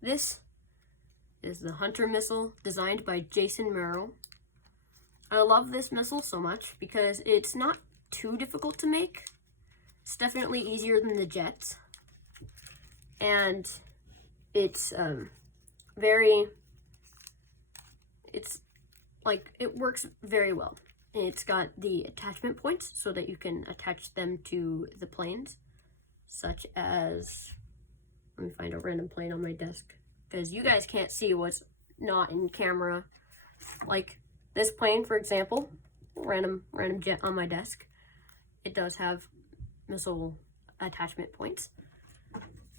this is the Hunter missile designed by Jayson Merrill. I love this missile so much because it's not too difficult to make. It's definitely easier than the jets. And it's it works very well. It's got the attachment points so that you can attach them to the planes, such as, let me find a random plane on my desk because you guys can't see what's not in camera. Like this plane, for example, random jet on my desk. It does have missile attachment points.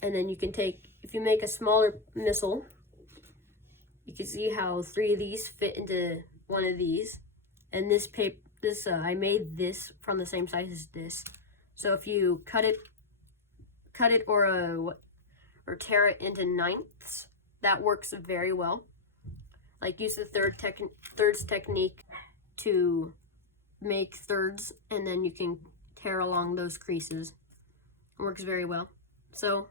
And then you can take, if you make a smaller missile, you can see how 3 of these fit into one of these. And this I made this from the same size as this. So if you cut it or tear it into ninths, that works very well. Like use the thirds technique to make thirds, and then you can tear along those creases. It works very well. So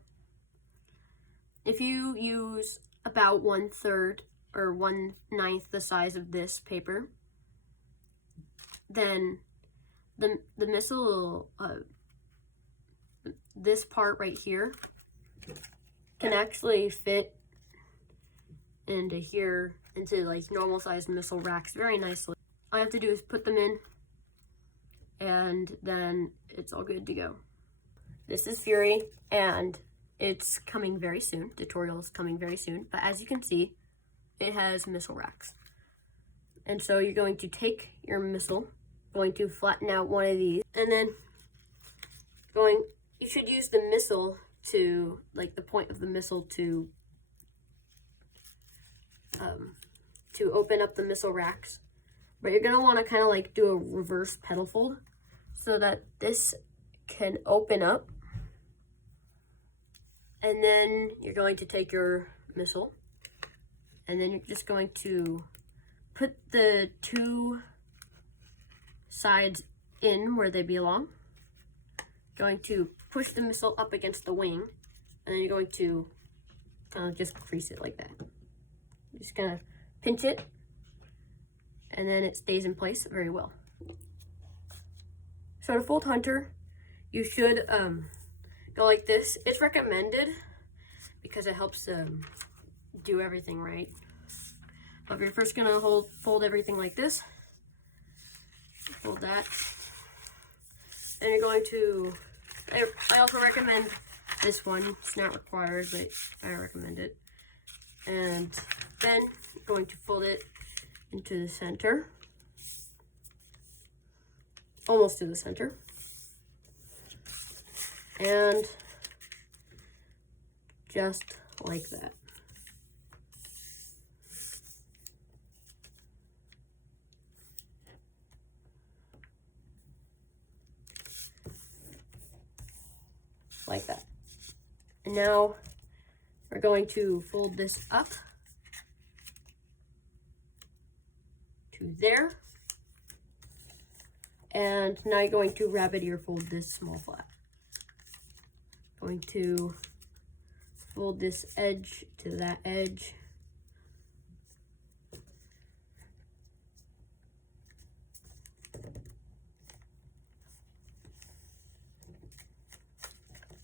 if you use about 1/3 or 1/9 the size of this paper, then the missile, this part right here, can actually fit into here, into like normal sized missile racks very nicely. All I have to do is put them in, and then it's all good to go. This is Fury, and it's coming very soon. Tutorial is coming very soon, but as you can see, it has missile racks. And so you're going to take your missile, going to flatten out one of these, and then you should use the missile to, like the point of the missile to open up the missile racks. But you're gonna wanna kinda like do a reverse pedal fold so that this can open up. And then you're going to take your missile, and then you're just going to put the 2 sides in where they belong. Going to push the missile up against the wing, and then you're going to just crease it like that. Just kind of pinch it, and then it stays in place very well. So to fold Hunter, you should go like this. It's recommended because it helps do everything right. But you're first gonna fold everything like this. Fold that. And you're going to, I also recommend this one. It's not required, but I recommend it. And then you're going to fold it into the center. Almost to the center. And just like that. Like that. And now we're going to fold this up to there. And now you're going to rabbit ear fold this small flap. Going to fold this edge to that edge.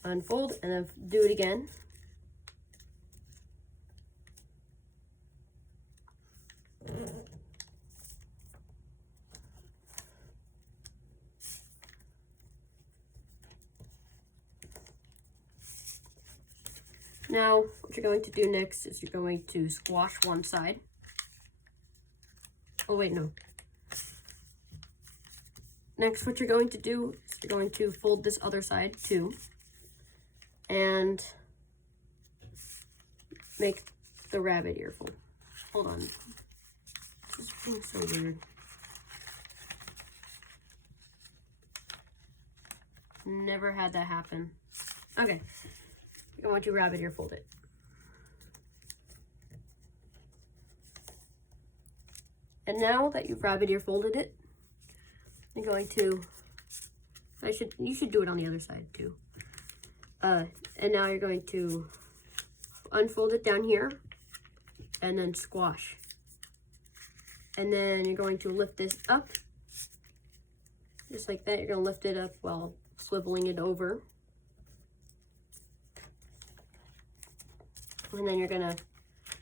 Unfold and then do it again. Now, what you're going to do next is you're going to squash one side. Oh wait, no. Next, what you're going to do is you're going to fold this other side too, and make the rabbit ear fold. Hold on. This is being so weird. Never had that happen. Okay. You're going to rabbit ear fold it. And now that you've rabbit ear folded it, you're going to, you should do it on the other side too. And now you're going to unfold it down here and then squash. And then you're going to lift this up. Just like that, you're going to lift it up while swiveling it over. And then you're going to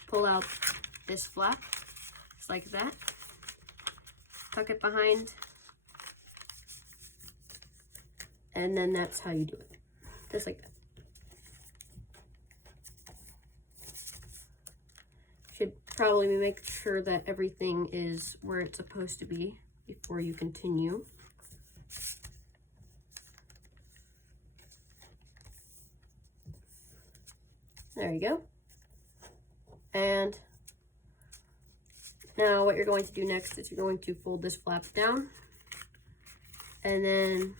pull out this flap, just like that. Tuck it behind. And then that's how you do it. Just like that. Should probably make sure that everything is where it's supposed to be before you continue. There you go. And now what you're going to do next is you're going to fold this flap down and then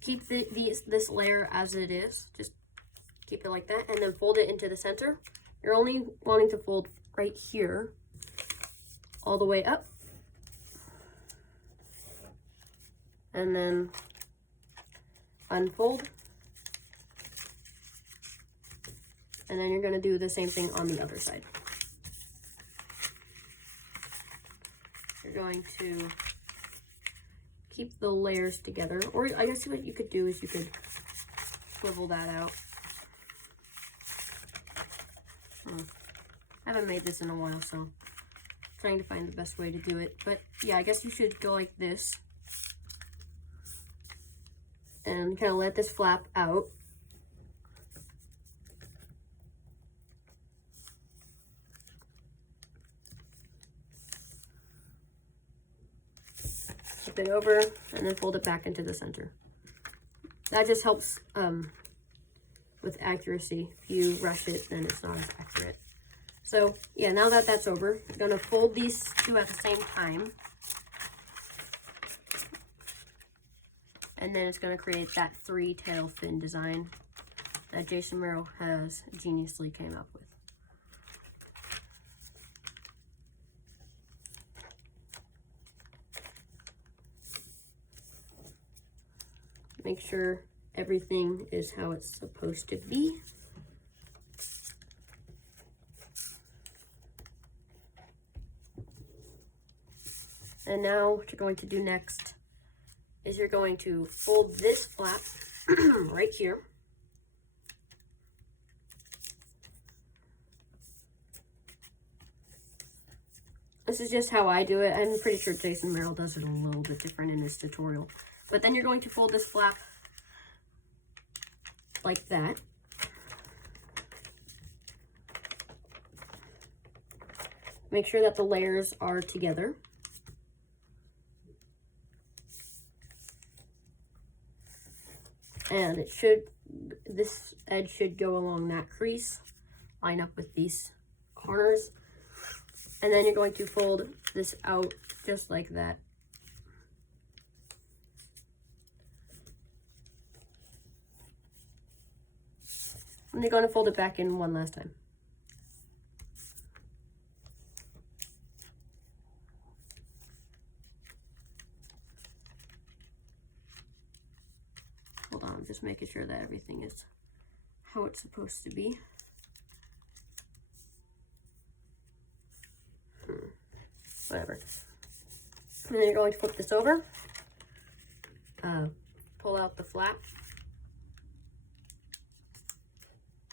keep this layer as it is. Just keep it like that and then fold it into the center. You're only wanting to fold right here all the way up. And then unfold. And then you're going to do the same thing on the other side. You're going to keep the layers together. Or I guess what you could do is you could swivel that out. I haven't made this in a while, so I'm trying to find the best way to do it. But yeah, I guess you should go like this. And kind of let this flap out. Flip it over and then fold it back into the center. That just helps with accuracy. If you rush it, then it's not as accurate. So yeah, now that that's over, you're gonna fold these two at the same time. And then it's gonna create that 3-tail fin design that Jayson Merrill has geniusly came up with. Make sure everything is how it's supposed to be. And now what you're going to do next is you're going to fold this flap right here. This is just how I do it. I'm pretty sure Jayson Merrill does it a little bit different in his tutorial. But then you're going to fold this flap like that. Make sure that the layers are together. And it should, this edge should go along that crease, line up with these corners. And then you're going to fold this out just like that. And you're going to fold it back in one last time. Hold on, I'm just making sure that everything is how it's supposed to be. Whatever. And then you're going to flip this over. Pull out the flap.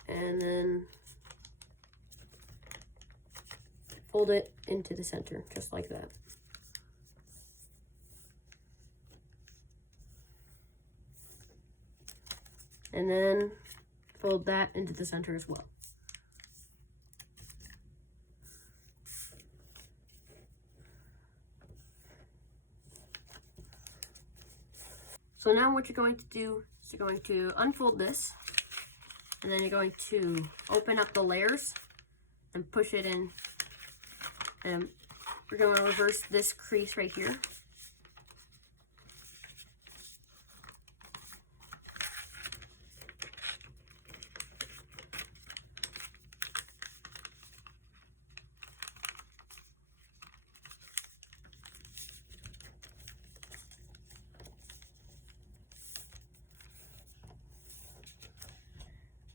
And then fold it into the center, just like that. And then fold that into the center as well. So now what you're going to do is you're going to unfold this. And then you're going to open up the layers and push it in. And we're going to reverse this crease right here.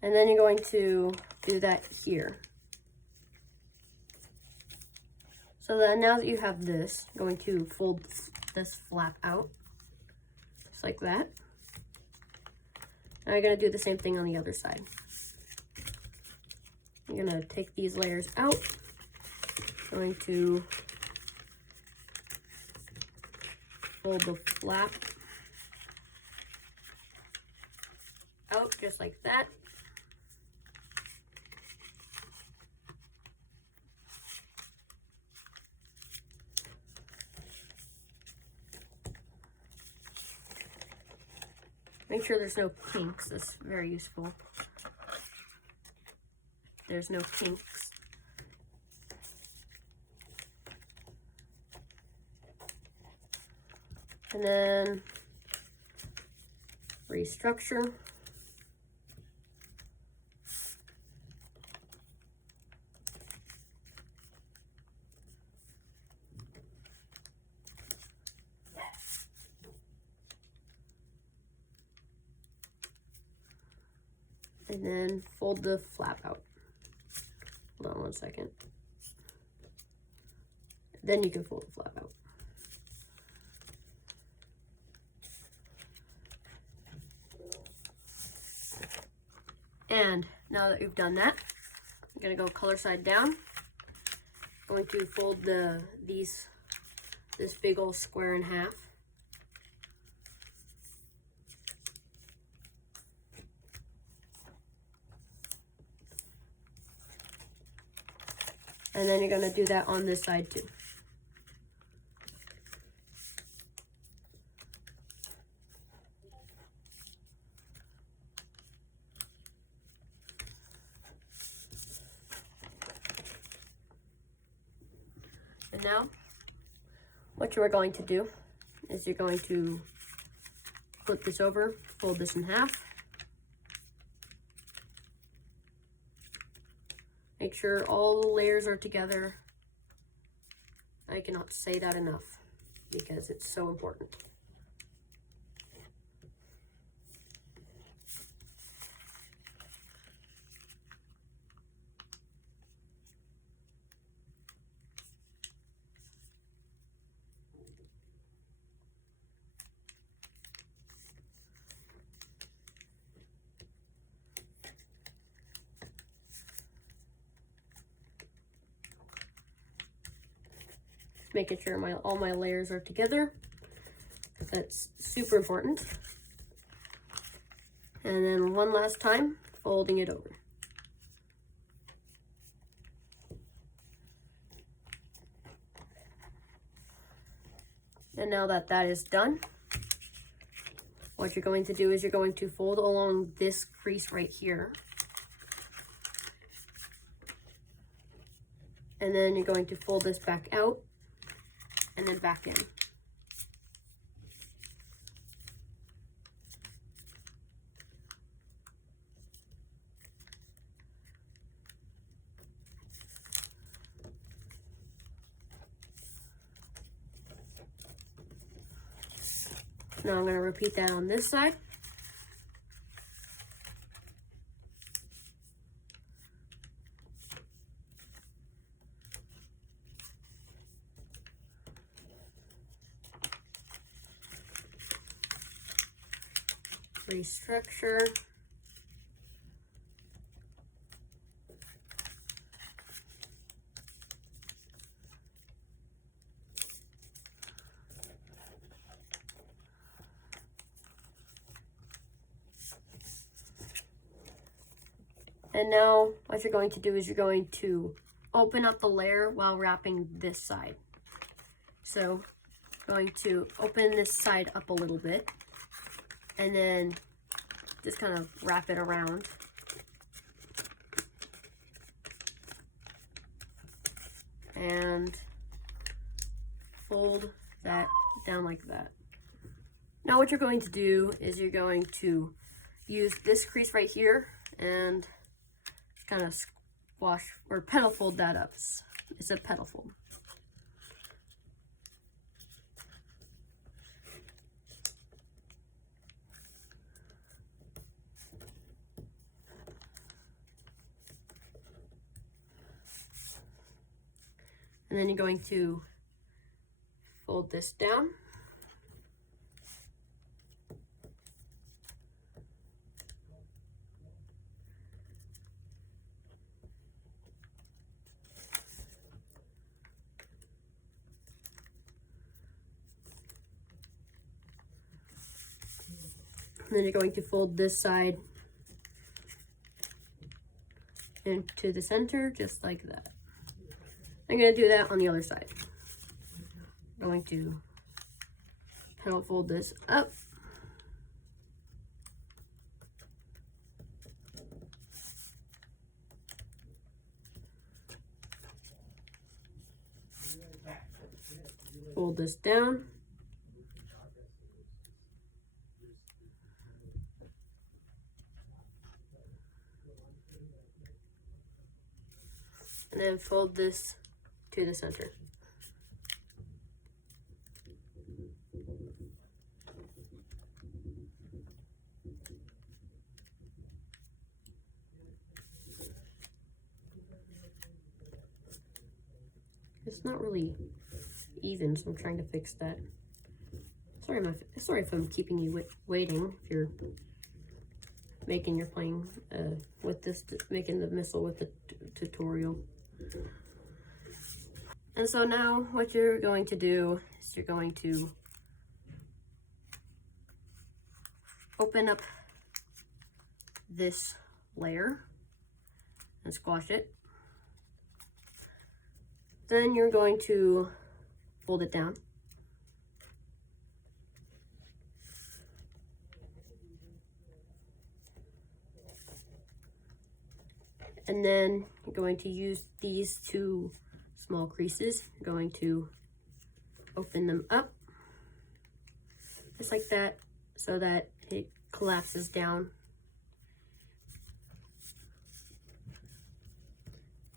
And then you're going to do that here. So then now that you have this, I'm going to fold this flap out, just like that. Now you're going to do the same thing on the other side. I'm going to take these layers out. I'm going to fold the flap out just like that. Make sure there's no kinks. That's very useful. There's no kinks. And then restructure. And then fold the flap out. Hold on one second. Then you can fold the flap out. And now that you've done that, I'm gonna go color side down. I'm going to fold this big old square in half. And then you're going to do that on this side too. And now, what you are going to do is you're going to flip this over, fold this in half. Make sure all the layers are together. I cannot say that enough because it's so important. Making sure all my layers are together. That's super important. And then one last time, folding it over. And now that that is done, what you're going to do is you're going to fold along this crease right here. And then you're going to fold this back out and then back in. Now I'm going to repeat that on this side. Restructure. And now what you're going to do is you're going to open up the layer while wrapping this side. So going to open this side up a little bit and then just kind of wrap it around. And fold that down like that. Now what you're going to do is you're going to use this crease right here and kind of squash or petal fold that up. It's a petal fold. And then you're going to fold this down. And then you're going to fold this side into the center, just like that. I'm going to do that on the other side. I'm going to pedal fold this up. Fold this down. And then fold this to the center. It's not really even, so I'm trying to fix that. Sorry if I'm keeping you waiting. If you're making your plane with this, making the missile with the tutorial. And so now what you're going to do is you're going to open up this layer and squash it. Then you're going to fold it down. And then you're going to use these two small creases. You're going to open them up just like that so that it collapses down.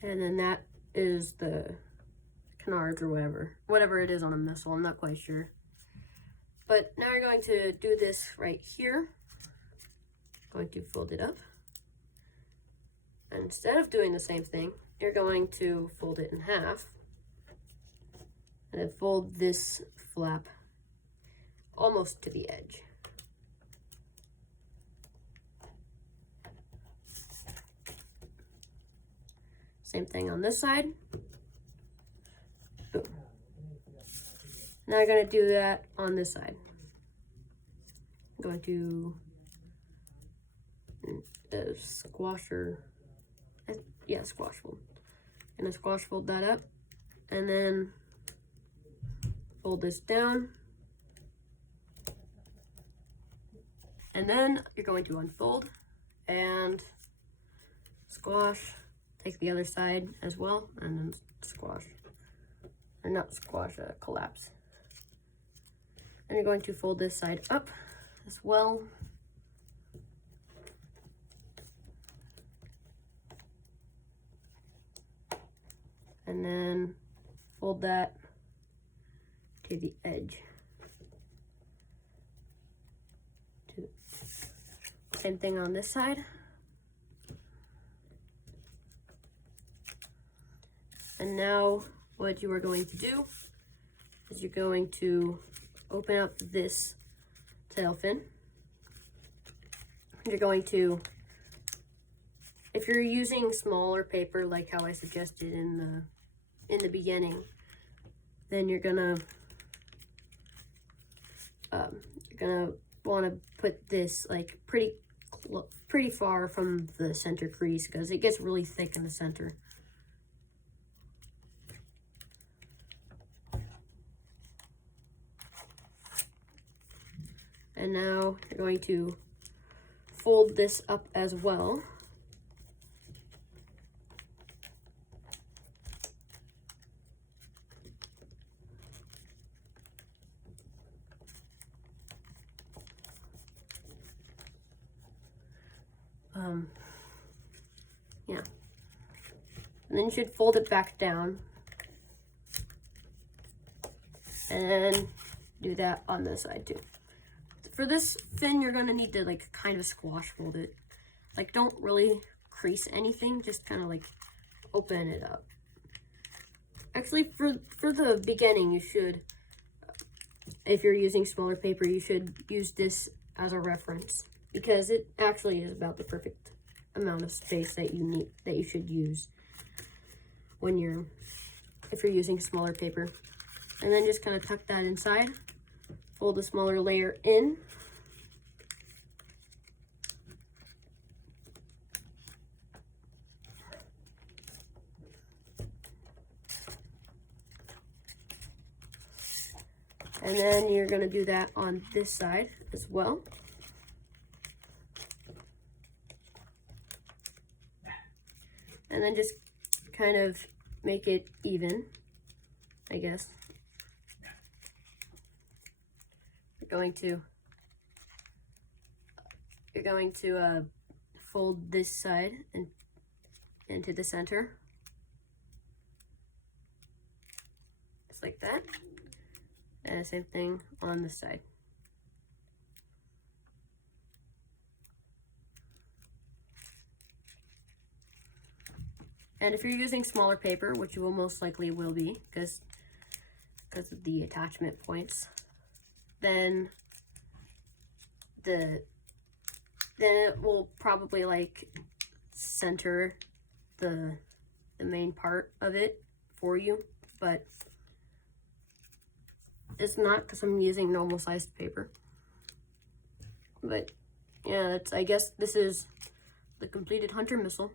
And then that is the canards or whatever it is on a missile. I'm not quite sure. But now you're going to do this right here. Going to fold it up. And instead of doing the same thing, you're going to fold it in half and then fold this flap almost to the edge. Same thing on this side. Boom. Now you're going to do that on this side. I'm going to squash fold. Gonna squash fold that up and then fold this down. And then you're going to unfold and squash, take the other side as well, and then squash, or not squash, collapse. And you're going to fold this side up as well. And then fold that to the edge. Same thing on this side. And now what you are going to do is you're going to open up this tail fin. You're going to, if you're using smaller paper like how I suggested in the beginning, then you're gonna want to put this like pretty far from the center crease because it gets really thick in the center. And now you're going to fold this up as well. Yeah. And then you should fold it back down. And then do that on this side too. For this fin, you're gonna need to like kind of squash fold it. Like don't really crease anything, just kind of like open it up. Actually, for the beginning, you should, if you're using smaller paper, you should use this as a reference, because it actually is about the perfect amount of space that you need, that you should use when if you're using smaller paper. And then just kind of tuck that inside, fold the smaller layer in, and then you're going to do that on this side as well. And then just kind of make it even, I guess. You're going to fold this side into the center, just like that. And the same thing on this side. And if you're using smaller paper, which you will most likely will be, because of the attachment points, then it will probably like center the main part of it for you, but it's not, because I'm using normal sized paper. But yeah, I guess this is the completed hunter missile.